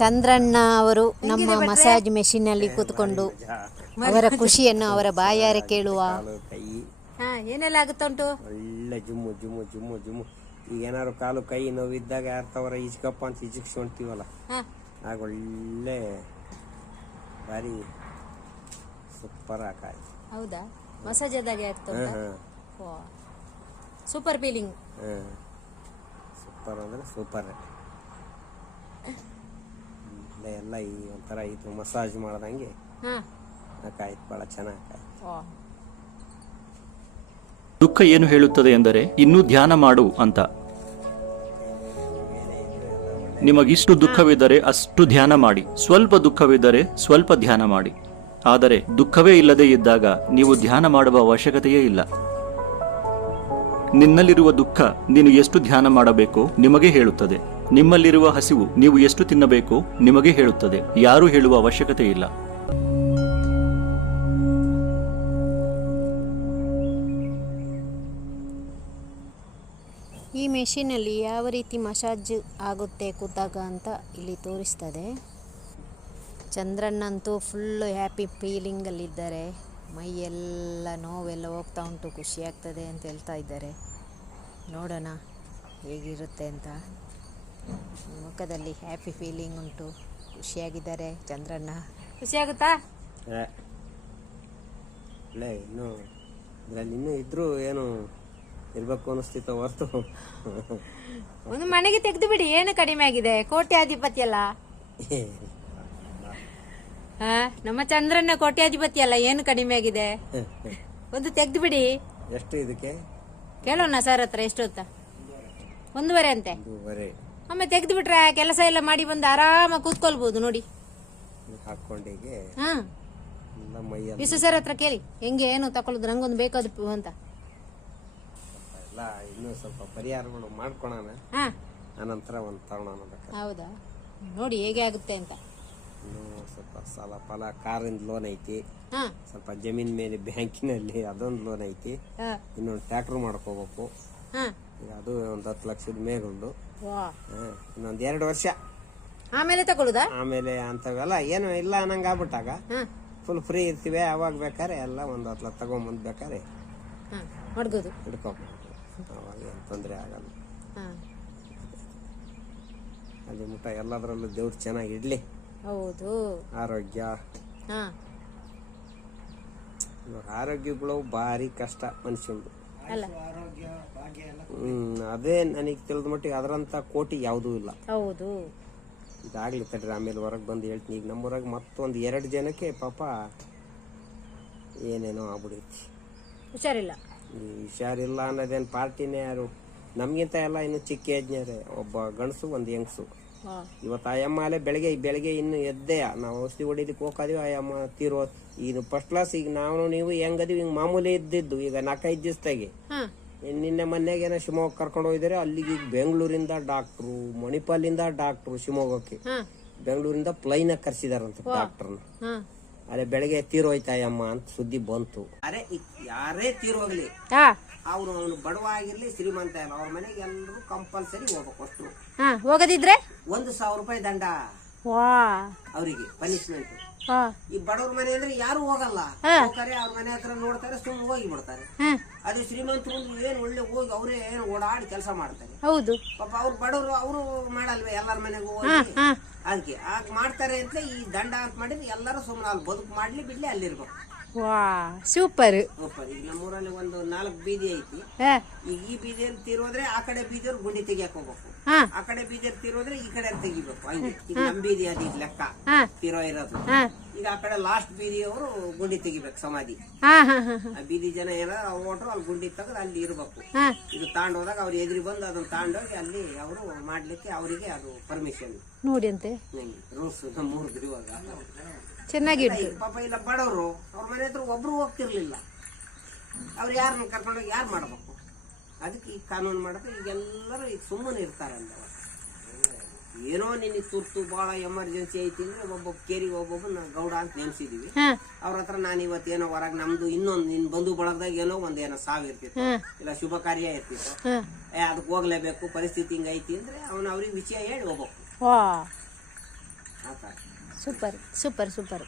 ಚಂದ್ರಣ್ಣ ಅವರು ನಮ್ಮ massage machine ಅಲ್ಲಿ ಕೂತ್ಕೊಂಡು ಅವರ ಖುಷಿಯನ್ನು ಅವರ ಬಾಯಾರೆ ಕೇಳುವ. ಏನೆಲ್ಲ ಆಗುತ್ತಾ ಉಂಟು? ಒಳ್ಳೆ ಜುಮ್ಮು ಜುಮ್ಮು ಜುಮ್ಮು ಜುಮ್ಮು. ಈಗ ಏನಾದ್ರು ಕಾಲು ಕೈ ನೋವಿದ್ದಾಗ ಯಾರ್ತವರ ಈಜ್ಕಪ್ಪ ಅಂತ ಈಜಿಕ್ಸ್ಕೊಂತೀವಲ್ಲ, ಆಗ ಒಳ್ಳೆ ಭಾರಿ ಸೂಪರ್ ಆಕಾಯ. ಹೌದಾ? ಮಸಾಜ್ ಆದಾಗೆ ಆಗ್ತದೆ. Super feeling. ಸೂಪರ್ ಅಂದ್ರೆ ಸೂಪರ್. ಎಲ್ಲ ಈ ಒಂಥರ ಇದು ಮಸಾಜ್ ಮಾಡ್ದಂಗೆ ಆಕಾಯ್ತು, ಬಹಳ ಚೆನ್ನಾಗಿ. ದುಃಖ ಏನು ಹೇಳುತ್ತದೆ ಎಂದರೆ ಇನ್ನೂ ಧ್ಯಾನ ಮಾಡು ಅಂತ. ನಿಮಗಿಷ್ಟು ದುಃಖವಿದ್ದರೆ ಅಷ್ಟು ಧ್ಯಾನ ಮಾಡಿ, ಸ್ವಲ್ಪ ದುಃಖವಿದ್ದರೆ ಸ್ವಲ್ಪ ಧ್ಯಾನ ಮಾಡಿ. ಆದರೆ ದುಃಖವೇ ಇಲ್ಲದೆ ಇದ್ದಾಗ ನೀವು ಧ್ಯಾನ ಮಾಡುವ ಅವಶ್ಯಕತೆಯೇ ಇಲ್ಲ. ನಿನ್ನಲ್ಲಿರುವ ದುಃಖ ನೀನು ಎಷ್ಟು ಧ್ಯಾನ ಮಾಡಬೇಕೋ ನಿಮಗೆ ಹೇಳುತ್ತದೆ. ನಿಮ್ಮಲ್ಲಿರುವ ಹಸಿವು ನೀವು ಎಷ್ಟು ತಿನ್ನಬೇಕೋ ನಿಮಗೆ ಹೇಳುತ್ತದೆ. ಯಾರೂ ಹೇಳುವ ಅವಶ್ಯಕತೆ ಇಲ್ಲ. ಈ ಮೆಷಿನಲ್ಲಿ ಯಾವ ರೀತಿ ಮಸಾಜ್ ಆಗುತ್ತೆ ಕೂತಾಗ ಅಂತ ಇಲ್ಲಿ ತೋರಿಸ್ತದೆ. ಚಂದ್ರಣ್ಣಂತೂ ಫುಲ್ಲು ಹ್ಯಾಪಿ ಫೀಲಿಂಗಲ್ಲಿದ್ದಾರೆ. ಮೈಯೆಲ್ಲ ನೋವೆಲ್ಲ ಹೋಗ್ತಾ ಉಂಟು, ಖುಷಿಯಾಗ್ತದೆ ಅಂತ ಹೇಳ್ತಾ ಇದ್ದಾರೆ. ನೋಡೋಣ ಹೇಗಿರುತ್ತೆ ಅಂತ. ಮುಖದಲ್ಲಿ ಹ್ಯಾಪಿ ಫೀಲಿಂಗ್ ಉಂಟು, ಖುಷಿಯಾಗಿದ್ದಾರೆ ಚಂದ್ರಣ್ಣ. ಖುಷಿಯಾಗುತ್ತಾ? ಇನ್ನು ಇದರಲ್ಲಿ ಇನ್ನೂ ಇದ್ರೂ ಏನು ಇರ್ಬೇಕು ಅನಿಸ್ತಿತ್ತು ಹೊರತು. ಒಂದು ಮನೆಗೆ ತೆಗೆದು ಬಿಡಿ, ಏನು ಕಡಿಮೆ ಆಗಿದೆ? ಕೋಟ್ಯಾಧಿಪತಿ ಅಲ್ಲ ನಮ್ಮ ಚಂದ್ರಣ್ಣ, ಕೋಟ್ಯಾಧಿಪತಿ ಅಲ್ಲ, ಏನು ಕಡಿಮೆ ಆಗಿದೆ? ಒಂದು ತೆಗೆದು ಬಿಡಿ. ಎಷ್ಟು ಇದಕ್ಕೆ ಕೇಳೋಣ ಸರ್ ಹತ್ರ, ಎಷ್ಟು ಹೊತ್ತ? 1.5 ಅಂತೆ. ಒಮ್ಮೆ ತೆಗೆದು ಬಿಟ್ರೆ ಕೆಲಸ ಎಲ್ಲ ಮಾಡಿ ಬಂದು ಆರಾಮಾಗಿ ಕೂತ್ಕೊಳ್ಬಹುದು ನೋಡಿ. ಹಾಕೊಂಡಿಗೆ ವಿಶ್ವ ಸರ್ ಹತ್ರ ಕೇಳಿ ಹೆಂಗೆ ಏನು ತಕೊಳ್ಳೋದು, ನಂಗೊಂದು ಬೇಕಾದ ಅಂತ. ಇನ್ನು ಸ್ವಲ್ಪ ಪರಿಹಾರಗಳು ಮಾಡ್ಕೊಳೋಣ, ಆನಂತರ ಒಂದು ತಗೊಳೋಣ. ಹೌದಾ? ನೋಡಿ ಹೇಗೆ ಆಗುತ್ತೆ ಅಂತ. ಇನ್ನು ಸ್ವಲ್ಪ ಸಾಲ ಪಾಲ, ಕಾರಿಂದ ಲೋನ್ ಐತಿ, ಸ್ವಲ್ಪ ಜಮೀನ್ ಮೇಲೆ ಬ್ಯಾಂಕಿನಲ್ಲಿ ಅದೊಂದು ಲೋನ್ ಐತಿ, ಇನ್ನೊಂದು ಟ್ರ್ಯಾಕ್ಟರ್ ಮಾಡ್ಕೋಬೇಕು. ಈಗ ಅದು ಒಂದು 10 ಲಕ್ಷದ ಮೇಗುಂಡು. ಇನ್ನೊಂದು 2 ವರ್ಷ ಆಮೇಲೆ ತಗೊಳುದಾ? ಆಮೇಲೆ ಅಂತವೆಲ್ಲ ಏನು ಇಲ್ಲ ಅನ್ನಂಗ ಆಗ್ಬಿಟ್ಟಾಗ ಫುಲ್ ಫ್ರೀ ಇರ್ತೀವಿ. ಅವಾಗ ಬೇಕಾರೆ ಎಲ್ಲ ಒಂದು 10 ಲಕ್ಷ ತಗೊಂಬಂದ್ ಬೇಕಾರೆ ಹಿಡ್ಕೋಬಹುದು. ಅವಾಗ ಏನು ತೊಂದರೆ ಆಗಲ್ಲ. ಅಲ್ಲಿ ಮುಟ್ಟ ಎಲ್ಲದರಲ್ಲೂ ದೇವ್ರು ಚೆನ್ನಾಗಿಡ್ಲಿ. ಹೌದು. ಆರೋಗ್ಯ ಆರೋಗ್ಯಗಳು ಭಾರಿ ಕಷ್ಟ ಮನುಷ್ಯಂದು. ಅದೇ ನನಗೆ ತಿಳಿದ ಮಟ್ಟಿಗೆ ಅದರಂತ ಕೋಟಿ ಯಾವುದೂ ಇಲ್ಲ. ಹೌದು. ಇದಾಗ್ಲಿ ತಡ್ರಿ, ಆಮೇಲೆ ಹೊರಗೆ ಬಂದು ಹೇಳ್ತೀನಿ. ಈಗ ನಮ್ಮೂರಾಗ ಮತ್ತೊಂದು 2 ಜನಕ್ಕೆ ಪಾಪ ಏನೇನೋ ಆಗ್ಬಿಡೈತಿ. ಹುಷಾರಿಲ್ಲ ಅನ್ನೋದೇನು ಪಾರ್ಟಿನೇ ಯಾರು ನಮ್ಗಿಂತ ಎಲ್ಲ ಇನ್ನು ಚಿಕ್ಕ ಯಜ್ಞರೇ. ಒಬ್ಬ ಗಂಡಸು ಒಂದು ಹೆಂಗಸು. ಇವತ್ತು ಆಯಮ್ಮ ಅಲ್ಲೇ ಬೆಳಗ್ಗೆ ಇನ್ನು ಎದ್ದೆ ನಾವು ಔಷಧಿ ಹೊಡಿದಕ್ಕೆ ಹೋಗೋದಿವಿ. ಆಯಮ್ಮ ತೀರೋ ಈಗ ಫಸ್ಟ್ ಕ್ಲಾಸ್. ಈಗ ನೀವು ಹೆಂಗದಿವಿ ಹಿಂಗ್ ಮಾಮೂಲಿ ಇದ್ದಿದ್ದು. ಈಗ 4-5 ದಿವಸದಾಗೆ ನಿನ್ನೆ ಮೊನ್ನೆಗೆ ಏನೋ ಶಿವಮೊಗ್ಗ ಕರ್ಕೊಂಡು ಹೋಗಿದ್ದಾರೆ. ಅಲ್ಲಿಗೆ ಈಗ ಬೆಂಗಳೂರಿಂದ ಡಾಕ್ಟ್ರು, ಮಣಿಪಾಲಿಂದ ಡಾಕ್ಟ್ರು, ಶಿವಮೊಗ್ಗಕ್ಕೆ ಬೆಂಗಳೂರಿಂದ ಪ್ಲೈನ್ ಕರ್ಸಿದಾರಂತ ಡಾಕ್ಟರ್ನ. ಅದೇ ಬೆಳಗ್ಗೆ ತೀರೋಯ್ತಾಯಮ್ಮ ಅಂತ ಸುದ್ದಿ ಬಂತು. ಅರೆ ಯಾರೇ ತೀರೋಗ್ಲಿ, ಅವನು ಬಡವ ಆಗಿರ್ಲಿ ಶ್ರೀಮಂತ ಇಲ್ಲ, ಅವ್ರ ಮನೆಗೆ ಎಲ್ಲರೂ ಕಂಪಲ್ಸರಿ ಹೋಗ್ಬೇಕು. ಅಷ್ಟು ಹೋಗದಿದ್ರೆ 1,000 ರೂಪಾಯಿ ದಂಡ ಅವರಿಗೆ ಪನಿಷ್ಮೆಂಟ್. ಈ ಬಡವ್ರ ಮನೆ ಅಂದ್ರೆ ಯಾರು ಹೋಗಲ್ಲ, ಅವ್ರ ಮನೆ ಹತ್ರ ನೋಡ್ತಾರೆ, ಸುಮ್ಮನೆ ಹೋಗಿ ಬಿಡ್ತಾರೆ. ಅದೇ ಶ್ರೀಮಂತರು ಏನ್ ಒಳ್ಳೆ ಹೋಗಿ ಅವರೇ ಏನು ಓಡಾಡಿ ಕೆಲಸ ಮಾಡ್ತಾರೆ. ಹೌದು. ಪಾಪ ಅವ್ರು ಬಡವರು, ಅವರು ಮಾಡಲ್ವೇ ಎಲ್ಲರ ಮನೆಗೂ ಹೋಗಿ. ಅದಕ್ಕೆ ಆಗ ಮಾಡ್ತಾರೆ ಅಂತ ಈ ದಂಡ ಅಂತ ಮಾಡಿದ್ರೆ ಎಲ್ಲರೂ ಸುಮ್ಮನೆ ಅಲ್ಲಿ ಬದುಕು ಮಾಡ್ಲಿ ಬಿಡ್ಲಿ ಅಲ್ಲಿರ್ಬೇಕು. Super super. ಈಗ ನಮ್ಮೂರಲ್ಲಿ ಒಂದು 4 ಬೀದಿ ಐತಿ. ಈಗ ಈ ಬೀದಿಯಲ್ಲಿ ತೀರೋದ್ರೆ ಆ ಕಡೆ ಬೀದಿಯವ್ರು ಗುಂಡಿ ತೆಗಿಯಕ್ ಹೋಗ್ಬೇಕು, ಆ ಕಡೆ ಬೀದಿಯಲ್ಲಿ ತೀರೋದ್ರೆ ಈ ಕಡೆ ತೆಗಿಬೇಕು. ಹಂಗೆ ಈಗ ನಮ್ ಬೀದಿ ಅದ ಈಗ ಲೆಕ್ಕ ತೀರೋ ಇರೋದು. ಈಗ ಆ ಕಡೆ ಲಾಸ್ಟ್ ಬೀದಿಯವರು ಗುಂಡಿ ತೆಗಿಬೇಕು ಸಮಾಧಿ. ಆ ಬೀದಿ ಜನ ಏನಾರ ಓಟ್ರು ಅಲ್ಲಿ ಗುಂಡಿ ತೆಗೆದು ಅಲ್ಲಿ ಇರ್ಬೇಕು. ಇದು ತಾಂಡೋದಾಗ ಅವ್ರು ಎದುರಿ ಬಂದು ಅದನ್ನ ತಾಂಡೋಗಿ ಅಲ್ಲಿ ಅವರು ಮಾಡ್ಲಿಕ್ಕೆ ಅವರಿಗೆ ಅದು ಪರ್ಮಿಷನ್ ನೋಡಿ ಅಂತೆ ರೂಲ್ಸ್ ನಮ್ಮೂರ್ದು ಇವಾಗ ಚೆನ್ನಾಗಿ. ಪಾಪ ಇಲ್ಲ ಬಡವರು ಅವ್ರ ಮನೆ ಹತ್ರ ಒಬ್ರು ಹೋಗ್ತಿರ್ಲಿಲ್ಲ. ಅವ್ರು ಯಾರನ್ನ ಕರ್ಕೊಂಡೋಗಿ ಯಾರು ಮಾಡ್ಬೇಕು? ಅದಕ್ಕೆ ಈ ಕಾನೂನು ಮಾಡಬೇಕು. ಈಗೆಲ್ಲರೂ ಈಗ ಸುಮ್ಮನೆ ಇರ್ತಾರೆ ಅಂತ. ಏನೋ ನಿನಗೆ ತುರ್ತು ಬಹಳ ಎಮರ್ಜೆನ್ಸಿ ಐತಿ ಅಂದ್ರೆ ಒಬ್ಬೊಬ್ಬ ಕೇರಿಗೆ ಒಬ್ಬೊಬ್ಬನ ಗೌಡ ಅಂತ ನೆನ್ಸಿದೀವಿ. ಅವ್ರ ಹತ್ರ ನಾನು ಇವತ್ತೇನೋ ಹೊರಗೆ ನಮ್ದು ಇನ್ನೊಂದು ನಿನ್ ಬಂಧು ಬಳಗದಾಗ ಏನೋ ಒಂದೇನೋ ಸಾವು ಇರ್ತಿತ್ತು, ಇಲ್ಲ ಶುಭ ಕಾರ್ಯ ಇರ್ತಿತ್ತು. ಅದಕ್ಕೆ ಹೋಗ್ಲೇಬೇಕು, ಪರಿಸ್ಥಿತಿ ಹಿಂಗ ಐತಿ ಅಂದ್ರೆ ಅವ್ರಿಗೆ ವಿಷಯ ಹೇಳಿ ಹೋಗ್ಬೇಕು. Super super super